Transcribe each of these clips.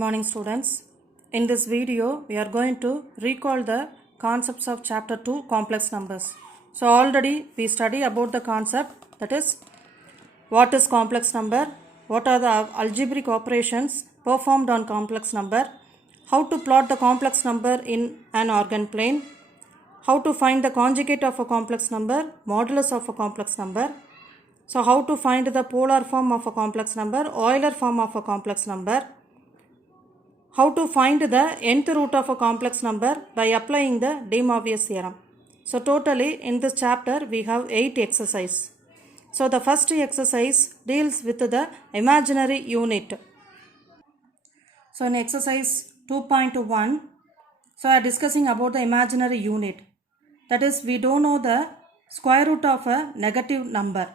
Morning students. In this video we are going to recall the concepts of chapter 2 complex numbers. So already we study about the concept, that is what is complex number, what are the algebraic operations performed on complex number, how to plot the complex number in an organ plane, how to find the conjugate of a complex number, modulus of a complex number. So how to find the polar form of a complex number, Euler form of a complex number, how to find the nth root of a complex number by applying the De Moivre's theorem. So totally in this chapter we have 8 exercises. So the first exercise deals with the imaginary unit. So in exercise 2.1, so I am discussing about the imaginary unit. That is, we don't know the square root of a negative number.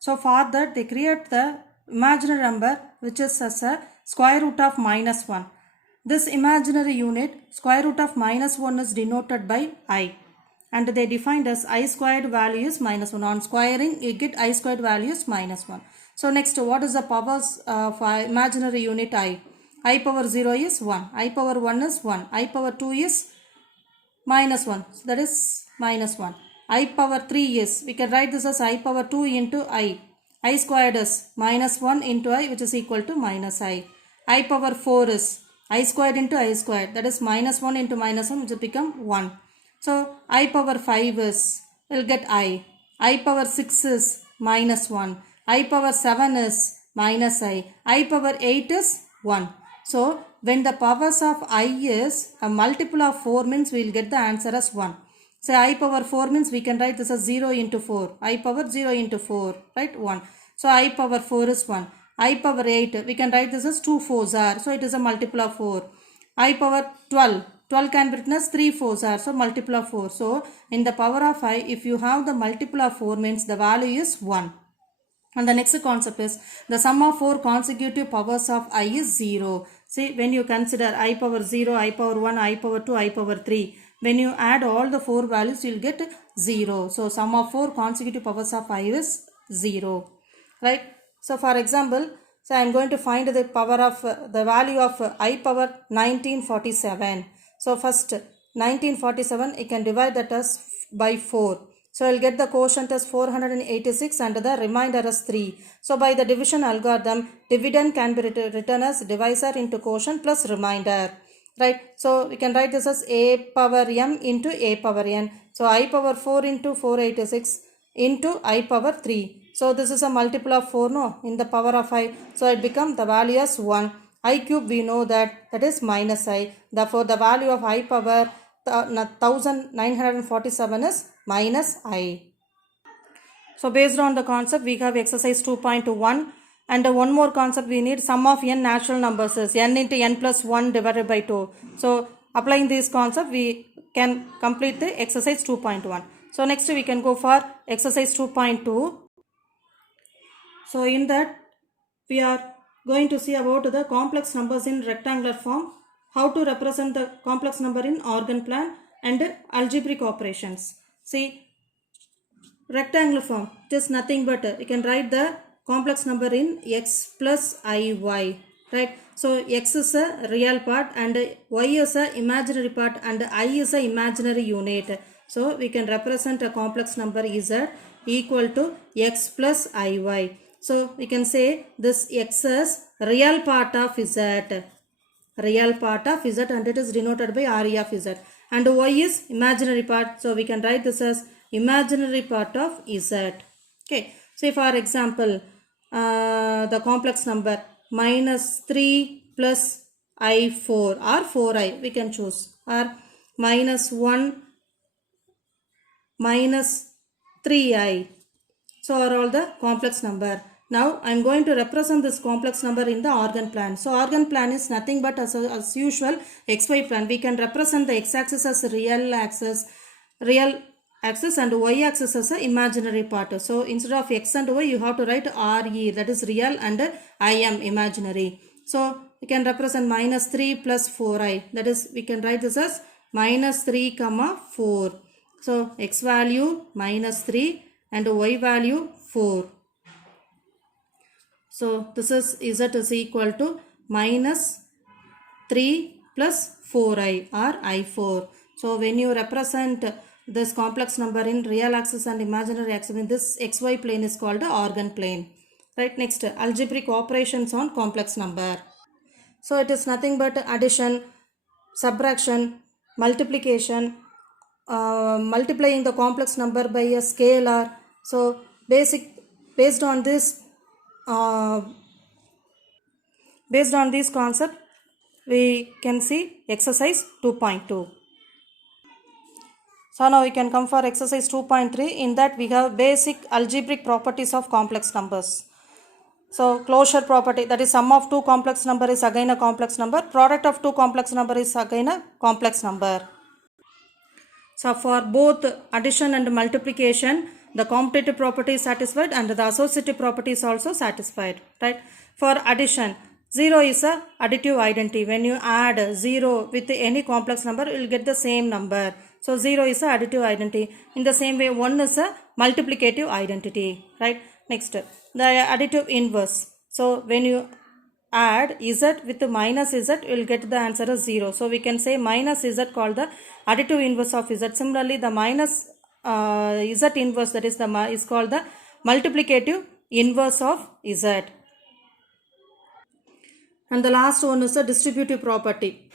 So for that they create the imaginary number which is as a square root of minus 1. This imaginary unit, square root of minus 1 is denoted by I. And they defined as I squared value is minus 1. On squaring, you get I squared value is minus 1. So next, what is the powers of imaginary unit I? I power 0 is 1. I power 1 is 1. I power 2 is minus 1. So that is minus 1. I power 3 is, we can write this as I power 2 into I. I squared is minus 1 into I, which is equal to minus I. I power 4 is I squared into I squared, that is minus 1 into minus 1, which will become 1. So I power 5 is, we'll get I. I power 6 is minus 1. I power 7 is minus I. I power 8 is 1. So when the powers of I is a multiple of 4 means we will get the answer as 1. So I power 4 means we can write this as 0 into 4. I power 0 into 4, right? 1. So I power 4 is 1. I power 8, we can write this as 2 4s are, so it is a multiple of 4. I power 12, 12 can be written as 3 4s are, so multiple of 4. So in the power of I, if you have the multiple of 4 means the value is 1. And the next concept is the sum of 4 consecutive powers of I is 0. See, when you consider I power 0, I power 1, I power 2, I power 3, when you add all the 4 values, you will get 0. So sum of 4 consecutive powers of I is 0, right? So for example, so I am going to find the power of the value of I power 1947. So first 1947, you can divide that as by 4. So I will get the quotient as 486 and the remainder as 3. So by the division algorithm, dividend can be written as divisor into quotient plus remainder. Right. So we can write this as a power m into a power n. So I power 4 into 486 into I power 3. So this is a multiple of 4, no, in the power of I. So it becomes the value as 1. I cube we know that is minus I. Therefore the value of I power 1947 is minus I. So based on the concept we have exercise 2.1 and one more concept we need, sum of n natural numbers is n into n plus 1 divided by 2. So applying this concept we can complete the exercise 2.1. So next we can go for exercise 2.2. So in that we are going to see about the complex numbers in rectangular form, how to represent the complex number in organ plan and algebraic operations. See, rectangular form, it is nothing but you can write the complex number in x plus iy, right? So x is a real part and y is a imaginary part and I is a imaginary unit. So we can represent a complex number z equal to x plus iy. So we can say this x is real part of z, real part of z, and it is denoted by re of z, and y is imaginary part, so we can write this as imaginary part of z. Okay, say for example the complex number minus 3 plus I4 or 4i we can choose, or minus 1 minus 3i. So are all the complex number. Now I am going to represent this complex number in the organ plan. So organ plan is nothing but as usual xy plan. We can represent the x-axis as real axis and y-axis as an imaginary part. So instead of x and y you have to write re, that is real, and I am imaginary. So we can represent minus 3 plus 4i, that is we can write this as minus 3 comma 4. So x value minus 3 and y value 4. So this is z is equal to minus 3 plus 4i or i4. So when you represent this complex number in real axis and imaginary axis, in this xy plane is called the organ plane. Right, next algebraic operations on complex number. So it is nothing but addition, subtraction, multiplication, multiplying the complex number by a scalar. So based on this concept, we can see exercise 2.2. So now we can come for exercise 2.3. In that we have basic algebraic properties of complex numbers. So closure property, that is sum of two complex number is again a complex number, product of two complex number is again a complex number. So for both addition and multiplication, the commutative property is satisfied and the associative property is also satisfied, right? For addition, 0 is a additive identity. When you add 0 with any complex number, you will get the same number. So 0 is a additive identity. In the same way, 1 is a multiplicative identity, right? Next, the additive inverse. So when you add z with minus z, you will get the answer as 0. So we can say minus z called the additive inverse of z. Similarly, the minus z inverse, that is is called the multiplicative inverse of z. And the last one is the distributive property,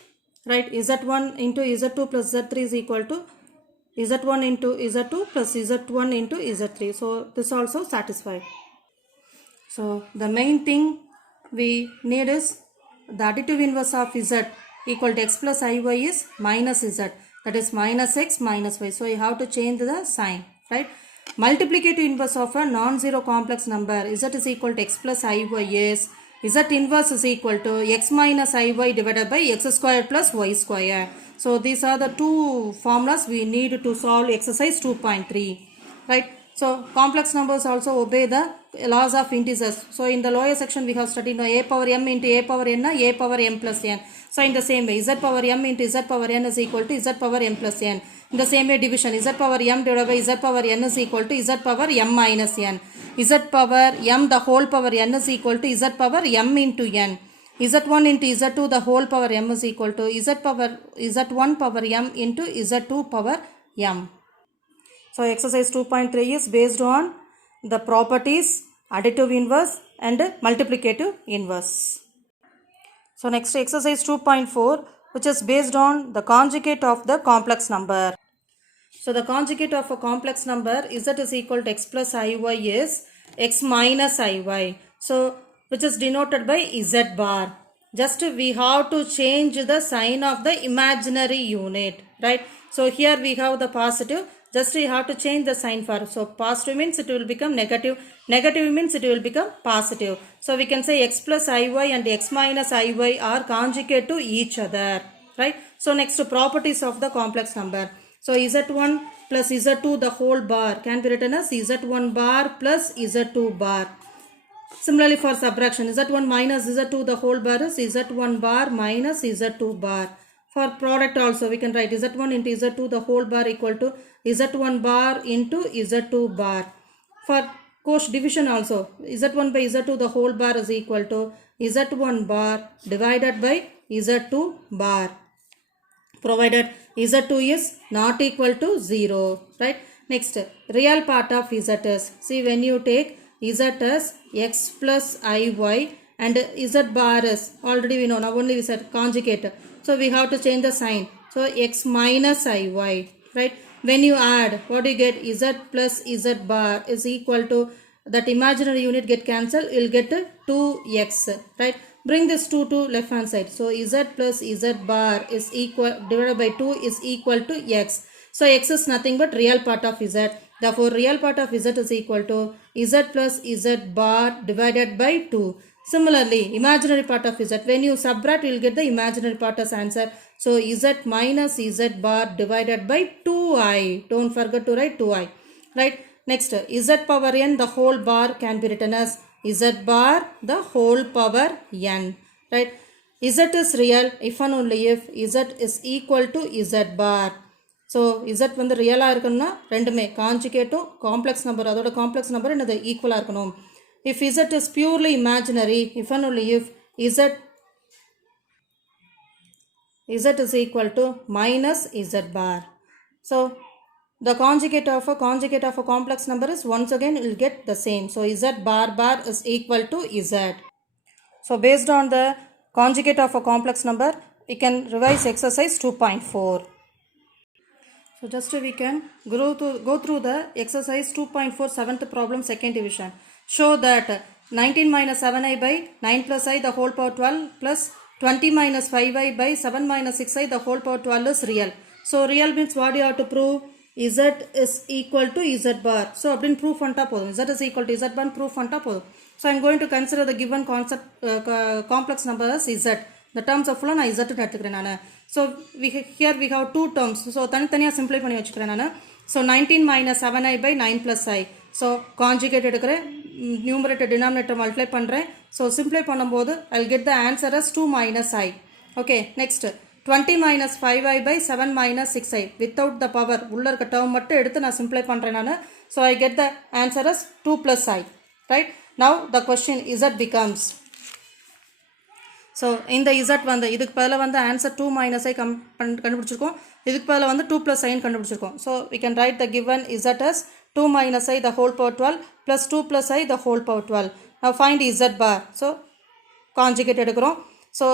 right? z1 into z2 plus z3 is equal to z1 into z2 plus z1 into z3. So this also satisfied. So the main thing we need is the additive inverse of z equal to x plus iy is minus z, that is minus x minus y. So you have to change the sign, right? Multiplicative inverse of a non-zero complex number z is equal to x plus iy is z inverse is equal to x minus iy divided by x square plus y square. So these are the two formulas we need to solve exercise 2.3, right? So complex numbers also obey the laws of integers. So in the lower section we have studied a power m into a power n, a power m plus n. So in the same way, z power m into z power n is equal to z power m plus n. In the same way, division, z power m divided by z power n is equal to z power m minus n. Z power m the whole power n is equal to z power m into n. z1 into z2 the whole power m is equal to z1 power m into z2 power m. So exercise 2.3 is based on the properties additive inverse and multiplicative inverse. So next exercise 2.4, which is based on the conjugate of the complex number. So the conjugate of a complex number z is equal to x plus iy is x minus iy. So which is denoted by z bar. Just we have to change the sign of the imaginary unit, right? So here we have the positive. Just we have to change the sign for. So positive means it will become negative. Negative means it will become positive. So we can say x plus iy and x minus iy are conjugate to each other, right? So next properties of the complex number. So z1 plus z2 the whole bar can be written as z1 bar plus z2 bar. Similarly for subtraction, z1 minus z2 the whole bar is z1 bar minus z2 bar. For product also we can write z1 into z2 the whole bar equal to z1 bar into z2 bar. For course division also, z1 by z2 the whole bar is equal to z1 bar divided by z2 bar, provided z2 is not equal to 0, right? Next, real part of z is, see when you take z as x plus iy and z bar is, already we know, now only we said conjugate. So we have to change the sign. So x minus iy, right? When you add, what do you get? Z plus z bar is equal to, that imaginary unit get cancelled, you'll get 2x, right? Bring this 2 to left hand side. So z plus z bar is equal, divided by 2 is equal to x. So x is nothing but real part of z. Therefore real part of z is equal to z plus z bar divided by 2. Similarly, imaginary part of z, when you subtract, you will get the imaginary part as answer. So z minus z bar divided by 2i. Don't forget to write 2i. Right? Next, z power n the whole bar can be written as z bar the whole power n. Right? Z is real if and only if z is equal to z bar. So z வந்து ரியலா இருக்கணும்னா ரெண்டுமே கான்ஜுகேட்டும் complex number, அதோட complex number என்னது ஈக்குவலா இருக்கணும். If z is purely imaginary, if and only if z z is equal to minus z bar. So the conjugate of a complex number is once again will get the same. So z bar bar is equal to z. So based on the conjugate of a complex number, we can revise exercise 2.4. So just we can go through the exercise 2.4 7th problem second division. Show that 19 minus 7i by 9 plus I the whole power 12 plus 20 minus 5i by 7 minus 6i the whole power 12 is real. So real means what you have to prove? Z is equal to z bar. So abdin proof on top z is equal to z bar proof on top. So I am going to consider the given concept complex number as z. The terms of full நான் z எடுத்துக்கிறேன் நான். So here we have two terms. So தனித்தனியாக simplify பண்ணி வச்சுக்கிறேன் நான். So 19 minus 7i by 9 plus I. So conjugate எடுக்கிறேன், numerator denominator multiply பண்ணுறேன். So simplify பண்ணும்போது I'll get the answer as 2 minus I. Okay, next 20 minus 5i by 7 minus 6i without the power உள்ள இருக்க term மட்டும் எடுத்து நான் simplify பண்ணுறேன் நான். So I get the answer as 2 plus I. Right? Now the question z becomes. So in the z வந்து இதுக்கு பதிலா வந்து answer 2 minus I கண்டுபிடிச்சிருக்கோம். இதுக்கு பதிலா வந்து 2 plus I கண்டுபிடிச்சிருக்கோம். So we can write the given z as 2 minus I the whole power 12 plus 2 plus I the whole power 12. Now find z bar. So conjugate எடுக்கிறோம். So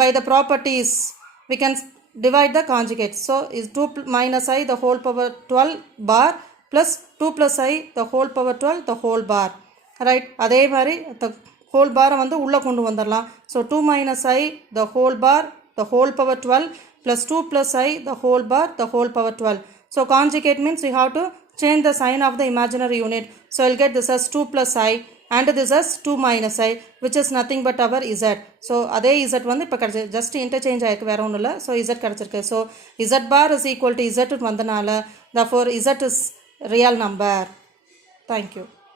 by the properties we can divide the conjugate. So is 2 minus I the whole power 12 bar plus 2 plus I the whole power 12 the whole bar. Right? அதே மாதிரி the whole bar வந்து உள்ள கொண்டு வந்துடலாம். So 2 minus I the whole bar the whole power 12 plus 2 plus I the whole bar the whole power 12. So conjugate means we have to change the sign of the imaginary unit. So I'll get this as 2 plus I and this as 2 minus I which is nothing but our z. So அதே z வந்து இப்போ கிடைச்சி just interchange ஆயிருக்கு வேற ஒன்றும் இல்லை. So z கிடைச்சிருக்கு. So z bar is equal to z வந்தனால therefore z is real number. Thank you.